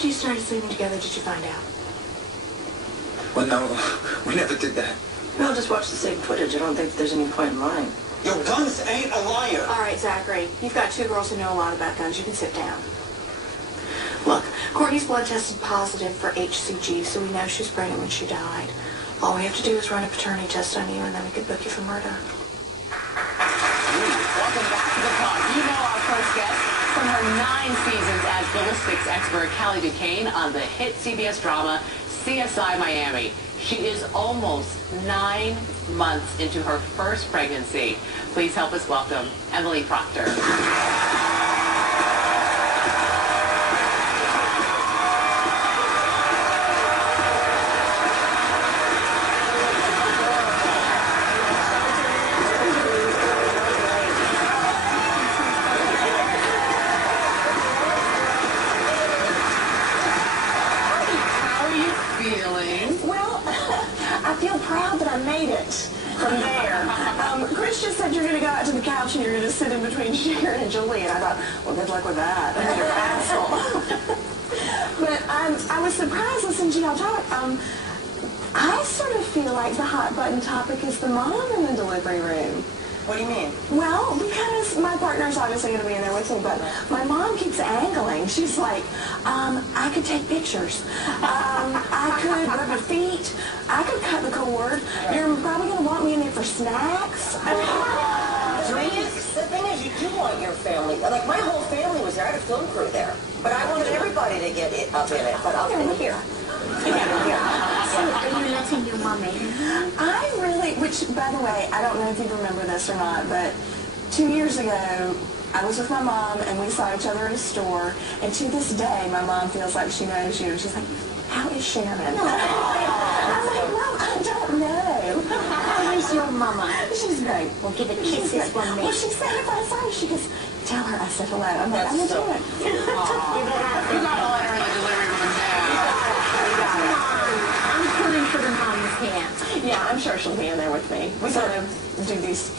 after you started sleeping together did you find out? Well, no, we never did that. We'll just watch the same footage. I don't think there's any point in lying. Your guns ain't a liar. All right, Zachary. You've got two girls who know a lot about guns. You can sit down. Look, Courtney's blood tested positive for HCG, so we know she was pregnant when she died. All we have to do is run a paternity test on you, and then we could book you for murder. Welcome back to the pod. You know our first guest from her 9 seasons as ballistics expert, Callie Duquesne, on the hit CBS drama CSI Miami. She is almost 9 months into her first pregnancy. Please help us welcome Emily Procter. I feel proud that I made it from there. Chris just said you're going to go out to the couch and you're going to sit in between Sharon and Julie, and I thought, well, good luck with that. I'm your asshole. But I was surprised listening to y'all talk. I sort of feel like the hot button topic is the mom in the delivery room. What do you mean? Well, because my partner's obviously going to be in there with me, but my mom keeps angling. She's like, I could take pictures. I could rub your feet. I could cut the cord. You're probably going to want me in there for snacks. The thing is, you do want your family. Like, my whole family was there. I had a film crew there. But I wanted everybody to get up in it. But I'll come here. So, are you letting your mom in? I really, which, by the way, I don't know if you remember this or not, but 2 years ago, I was with my mom, and we saw each other at a store, and to this day, my mom feels like she knows you. She's like, how is Sharon? I'm like, Mom, I don't know. How is your mama? She's great. We'll give it kisses from me. Well, she said if I saw you, she goes, tell her I said hello. I'm like, I'm going to do it. You got to let her in the delivery room now. I'm pulling for the mom's hand. Yeah, I'm sure she'll be in there with me. We sort of do these.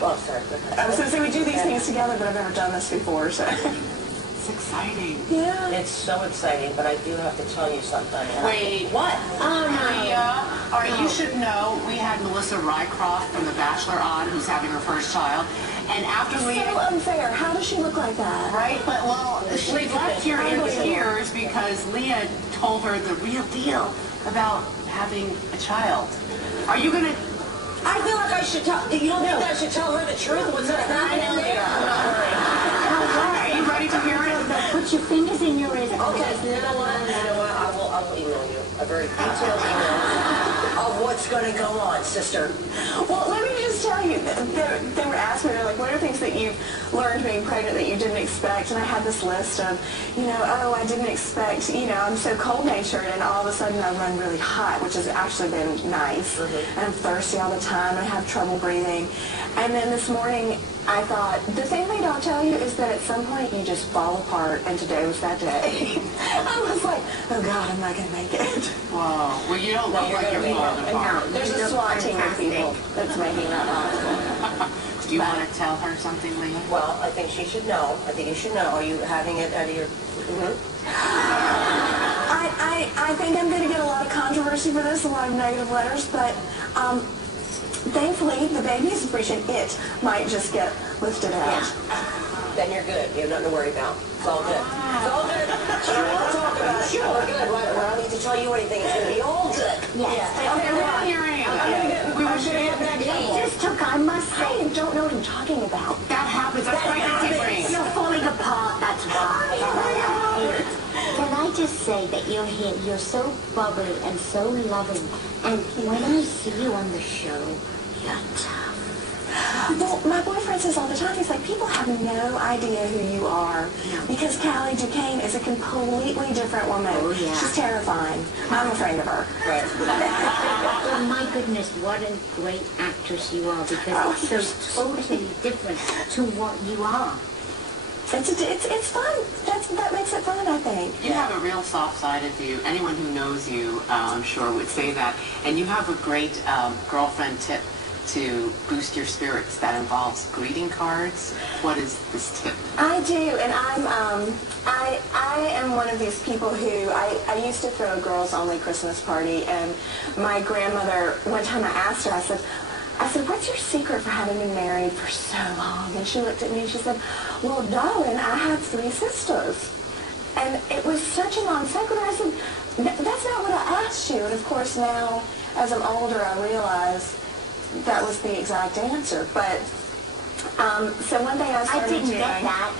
Well, sorry. I was going to say we do these things together, but I've never done this before, so. It's exciting. Yeah. It's so exciting, but I do have to tell you something. Wait. What? Leah, all right, you should know we had Melissa Rycroft from The Bachelor on, who's having her first child. And after So unfair. How does she look like that? Right, but well, she left here in tears because Leah told her the real deal about having a child. Are you gonna? I feel like I should tell. You don't think I should tell her the truth? What's happening there? Are you ready to hear it? Put your fingers in your ears. Okay. You know what? I will email you a very detailed email of what's going to go on, sister. Well, let me just tell you, they were asking me, they're like, what are things that you've learned being pregnant that you didn't expect? And I had this list of, I didn't expect, I'm so cold-natured, and all of a sudden I run really hot, which has actually been nice. And I'm thirsty all the time, and I have trouble breathing. And then this morning, I thought, the thing they don't tell you is that at some point you just fall apart, and today was that day. I was like, oh God, I'm not going to make it. Wow. Well, you don't look like your father. No, there's a SWAT team of people that's making that possible. Do you want to tell her something, Leah? Well, I think she should know. I think you should know. Are you having it out of your... I think I'm going to get a lot of controversy for this, a lot of negative letters, but thankfully the baby's appreciation, it might just get lifted out. Then you're good. You have nothing to worry about. It's all good. It's all good. We'll talk about it. Sure. We're good. Well, I don't need to tell you anything. It's going to be all good. Yes. Okay, we're not hearing it. We were shooting it back. This took, I must say, I don't know what I'm talking about. That happens. That's pregnancy brain. you're falling apart, that's why. Can I just say that you're here, you're so bubbly and so loving, and when I see you on the show, you're tough. Well, my boyfriend says all the time, he's like, people have no idea who you are. No. Because Callie Duquesne is a completely different woman. Oh, yeah. She's terrifying. I'm afraid of her. Right. Oh my goodness, what a great actress you are, because it's so totally different to what you are. It's fun. That makes it fun, I think. You have a real soft side of you. Anyone who knows you, I'm sure, would say that. And you have a great girlfriend tip to boost your spirits that involves greeting cards. What is this tip? I do, and I am one of these people who, I used to throw a girls-only Christmas party, and my grandmother, one time I asked her, I said, what's your secret for having been married for so long? And she looked at me and she said, well, darling, I have 3 sisters. And it was such a non sequitur. I said, that's not what I asked you. And of course now, as I'm older, I realize that was the exact answer. But, so one day I started didn't doing... get that.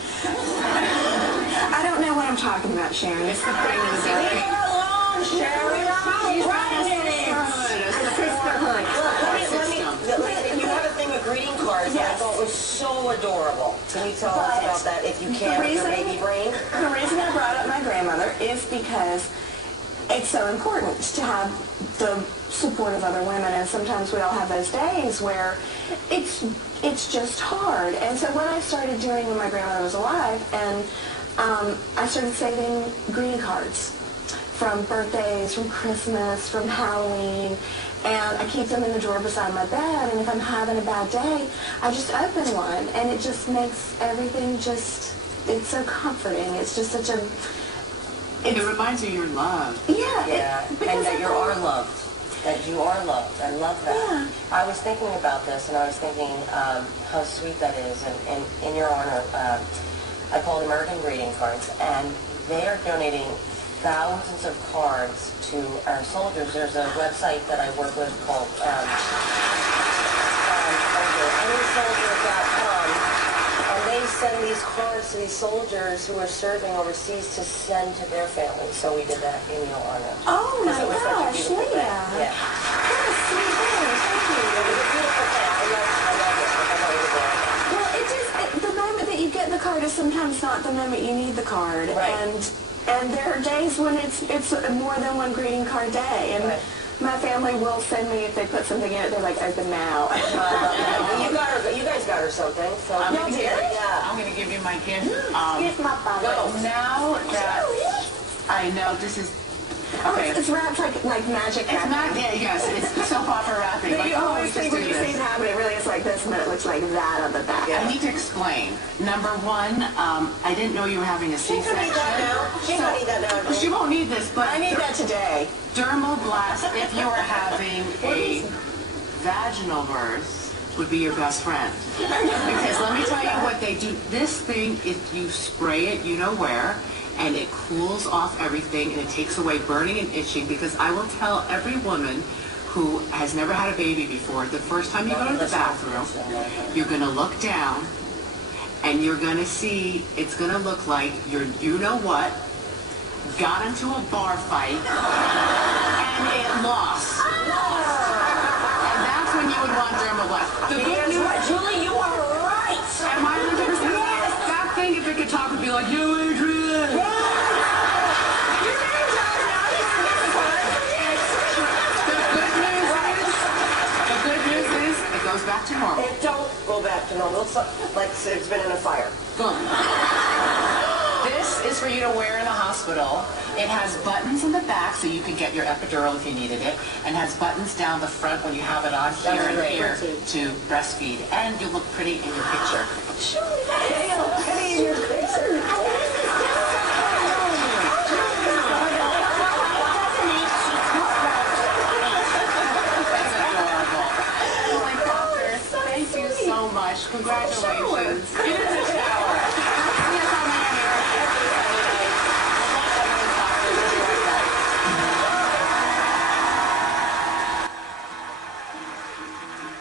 I don't know what I'm talking about, Sharon. It's the thing with the Leave her alone, Sherry. You have a thing of greeting cards that I thought was so adorable. Can you tell us about that if you can with your baby brain? The reason I brought up my grandmother is because it's so important to have the support of other women, and sometimes we all have those days where it's just hard. And so when I started doing when my grandmother was alive, and I started saving greeting cards from birthdays, from Christmas, from Halloween, and I keep them in the drawer beside my bed, and if I'm having a bad day, I just open one, and it just makes everything it's so comforting. It's just such a... It reminds you you're loved. Yeah, and that you are loved. That you are loved. I love that. Yeah. I was thinking about this, and I was thinking how sweet that is. And in your honor, I call it American Greeting Cards, and they are donating thousands of cards to our soldiers. There's a website that I work with called anysoldier.com, and they send these cards to these soldiers who are serving overseas to send to their families. So we did that in your honor. Oh my Because it was such a gosh, beautiful thing. Leah. Yeah. What a sweet thing. Thank you. It was a beautiful thing. I love it. I thought it was adorable. Well, the moment that you get the card is sometimes not the moment you need the card. Right. And there are days when it's more than one greeting card day. And Right. my family will send me, if they put something in it, they're like, open now. You guys got her something. So Y'all did? Yeah. I'm going to give you my gift. Here's my bottle. Go. Now that I know this is... Okay. It's wrapped like magic It's wrapping. not, yeah, yes, it's soap opera wrapping. But Like, you oh, always we just think when do you see this. it happen, it really is like this, and then it looks like that on the back. I need to explain. Number one, I didn't know you were having a She's gonna need that C-section. now. She's gonna need that now. She won't need this, but I need that today. dermal blast, if you are having a vaginal birth, would be your best friend. Because let me tell you what they do. This thing, if you spray it, you know where, and it cools off everything, and it takes away burning and itching, because I will tell every woman who has never had a baby before, the first time you go to the bathroom, you're going to look down, and you're going to see, it's going to look like you're, you know what, got into a bar fight, and it lost. And that's when you would want dermablast. The good news, Julie, you are right. am I 100%? That thing, if it could talk, would be like, you Adrian! The good news is, it goes back to normal. It don't go back to normal. It's like it's been in a fire. Boom. This is for you to wear in the hospital. It has buttons in the back so you can get your epidural if you needed it, and has buttons down the front when you have it on here and here to breastfeed. And you look pretty in your picture. Sure, in your picture.